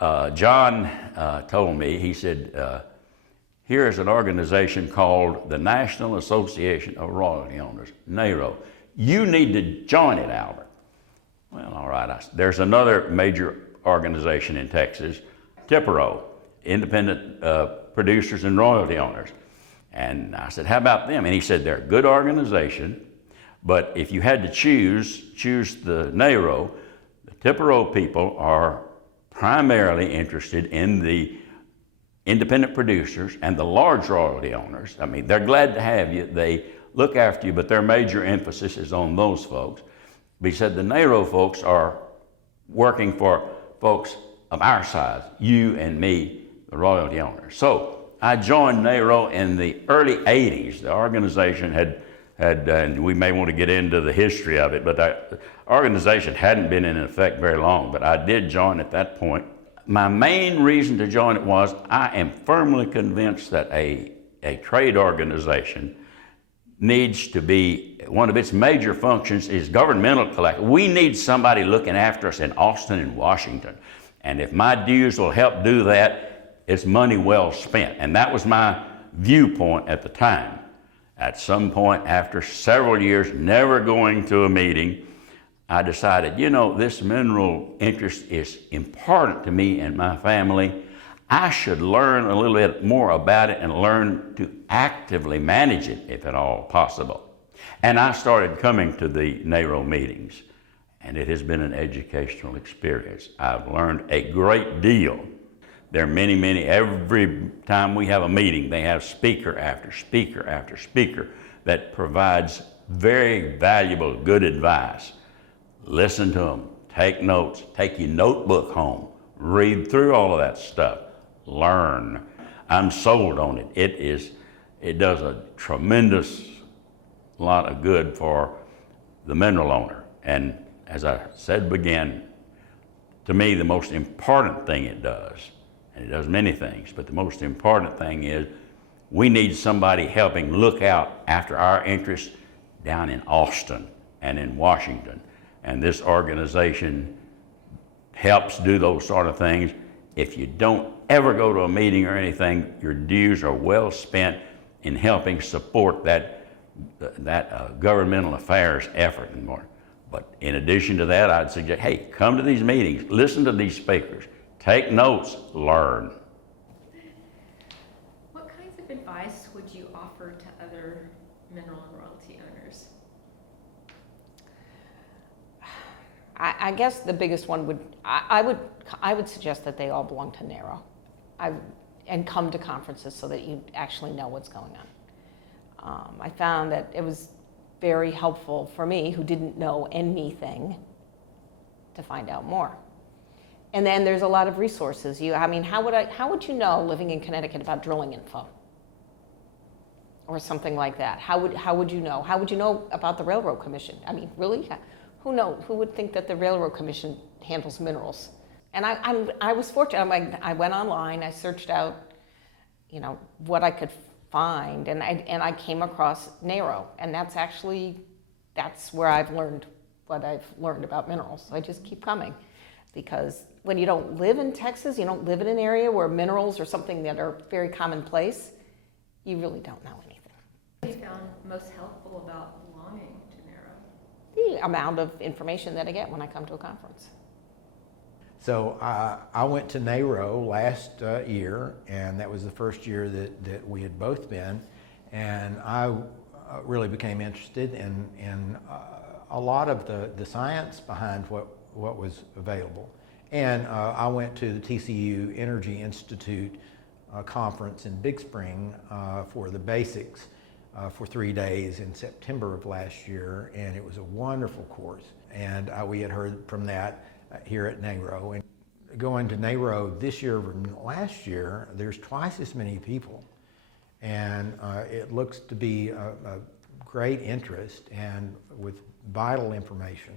John told me, he said, here is an organization called the National Association of Royalty Owners, Naro. You need to join it, Albert. Well, all right. There's another major organization in Texas, TIPRO, Independent Producers and Royalty Owners. And I said, how about them? And he said, they're a good organization, but if you had to choose the Naro. The TIPRO people are primarily interested in the independent producers and the large royalty owners. I mean, they're glad to have you. They look after you, but their major emphasis is on those folks. But he said the Naro folks are working for folks of our size, you and me, the royalty owners. So I joined Naro in the early 80s. The organization had, and we may want to get into the history of it, but the organization hadn't been in effect very long, but I did join at that point. My main reason to join it was I am firmly convinced that a trade organization needs to be, one of its major functions is governmental collective. We need somebody looking after us in Austin and Washington. And if my dues will help do that, it's money well spent. And that was my viewpoint at the time. At some point, after several years never going to a meeting, I decided, you know, this mineral interest is important to me and my family. I should learn a little bit more about it and learn to actively manage it, if at all possible. And I started coming to the Naro meetings, and it has been an educational experience. I've learned a great deal. There are many, every time we have a meeting, they have speaker after speaker after speaker that provides very valuable, good advice. Listen to them, take notes, take your notebook home, read through all of that stuff, learn. I'm sold on it. It does a tremendous lot of good for the mineral owner. And as I said again, to me the most important thing it does, and it does many things, but the most important thing is we need somebody helping look out after our interests down in Austin and in Washington. And this organization helps do those sort of things. If you don't ever go to a meeting or anything, your dues are well spent in helping support that governmental affairs effort and more. But in addition to that, I'd suggest, hey, come to these meetings, listen to these speakers, take notes, learn. What kinds of advice would you offer to other mineral and royalty owners? I guess the biggest one would, I would suggest that they all belong to Naro and come to conferences so that you actually know what's going on. I found that it was very helpful for me, who didn't know anything, to find out more. And then there's a lot of resources. How would you know, living in Connecticut, about drilling info or something like that? How would you know? How would you know about the Railroad Commission? I mean, really? Who knows? Who would think that the Railroad Commission handles minerals? And I was fortunate. I went online. I searched out, what I could find, and I came across Naro, and that's where I've learned what I've learned about minerals. So I just keep coming, because when you don't live in Texas, you don't live in an area where minerals are something that are very commonplace, you really don't know anything. What have you found most helpful about belonging to Naro? The amount of information that I get when I come to a conference. So I went to Naro last year, and that was the first year that we had both been, and I really became interested in a lot of the science behind what was available. And I went to the TCU Energy Institute conference in Big Spring for the basics for 3 days in September of last year, and it was a wonderful course. And we had heard from that here at Naro. And going to Naro this year from last year, there's twice as many people. And it looks to be a great interest and with vital information.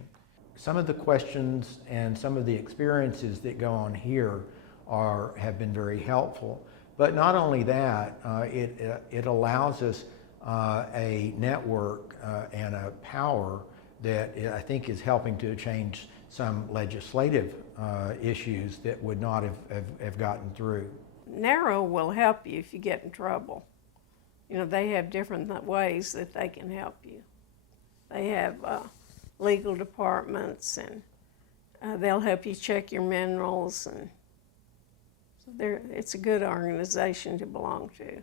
Some of the questions and some of the experiences that go on here have been very helpful. But not only that, it allows us a network and a power that I think is helping to change some legislative issues that would not have gotten through. Naro will help you if you get in trouble. You know, they have different ways that they can help you. They have legal departments, and they'll help you check your minerals, and so it's a good organization to belong to.